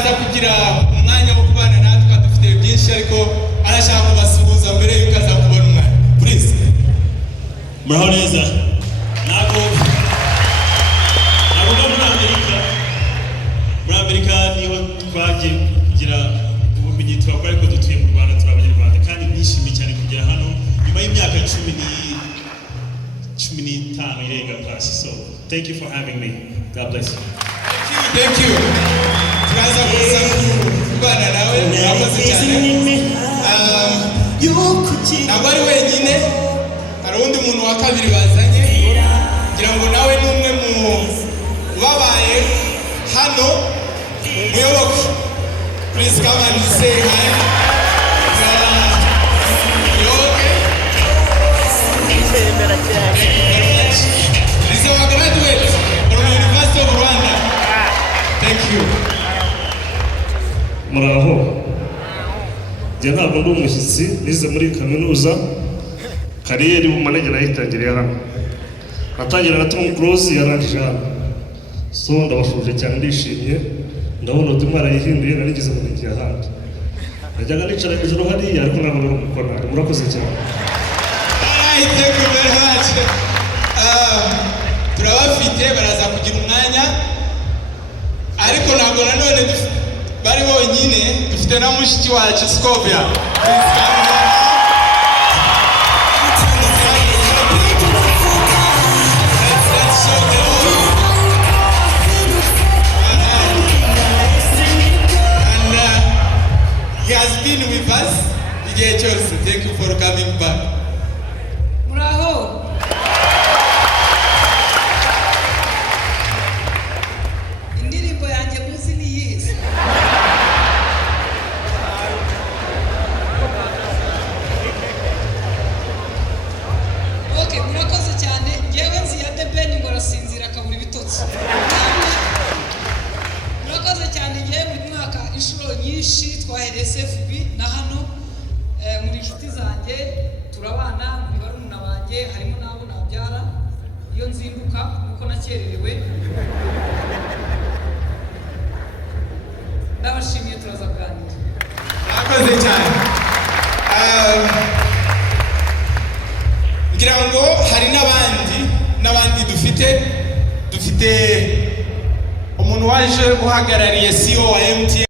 araza kugira umwanya wo kubana natwe dufite byinshi ariko arashaka kubasuhuza mbere yuko aza kubona umwanya. Please. Muraho neza. Ntabwo muri Amerika niho twagiye kugira ubumenyi twakora ariko dutuye mu Rwanda turi Abanyarwanda kandi nishimiye cyane kugera hano nyuma y'imyaka 15 irenga plus. So thank you for having me. God bless you. Thank you. Turaza kuza kubana nawe murakoze cyane. Ntabwo ari wenyine, hari undi muntu wa kabiri bazanye kugira ngo nawe n'umwe mu babaye hano muyoboke. Please come and say hi. You okay? Thank you very much. This is our graduate from the University of Rwanda. Thank you. Muraho. Jya ntabwo ndi umushyitsi, nize muri kaminuza, kariyeri mu manegera yitangiriye hano. Natangira na Tom Close yarangije hano. So ndabashuje cyane ndishimye, ndabona uti mwarayihinduye narigeze mu gihe ahandi. Najyaga nicara hejuru hariya ariko ntabwo ari umukona, murakoze cyane. Thank you very much. Turabafite baraza kugira umwanya ariko ntabwo nanone bari bonyine, dufite na mushiki wacu Scovia. He has been with us. Thank you for coming back. Bravo. Indirimbo yanjye muzi ni yize. Okay, murakoze cyane. Yewe nziyade Ben ngo rasinzira kaburi bitotsi. Murakoze cyane ngiye muri mwaka inshuro nyinshi twahereye SFB na hano muri inshuti zanjye turabana muri barumuna banjye harimo nabo nabyara iyo nzinduka nuko nakererewe. Ndabashimiye turaza kuganira. Murakoze cyane. Ngira ngo hari n'abandi dufite umuntu waje uhagarariye CEO wa MTN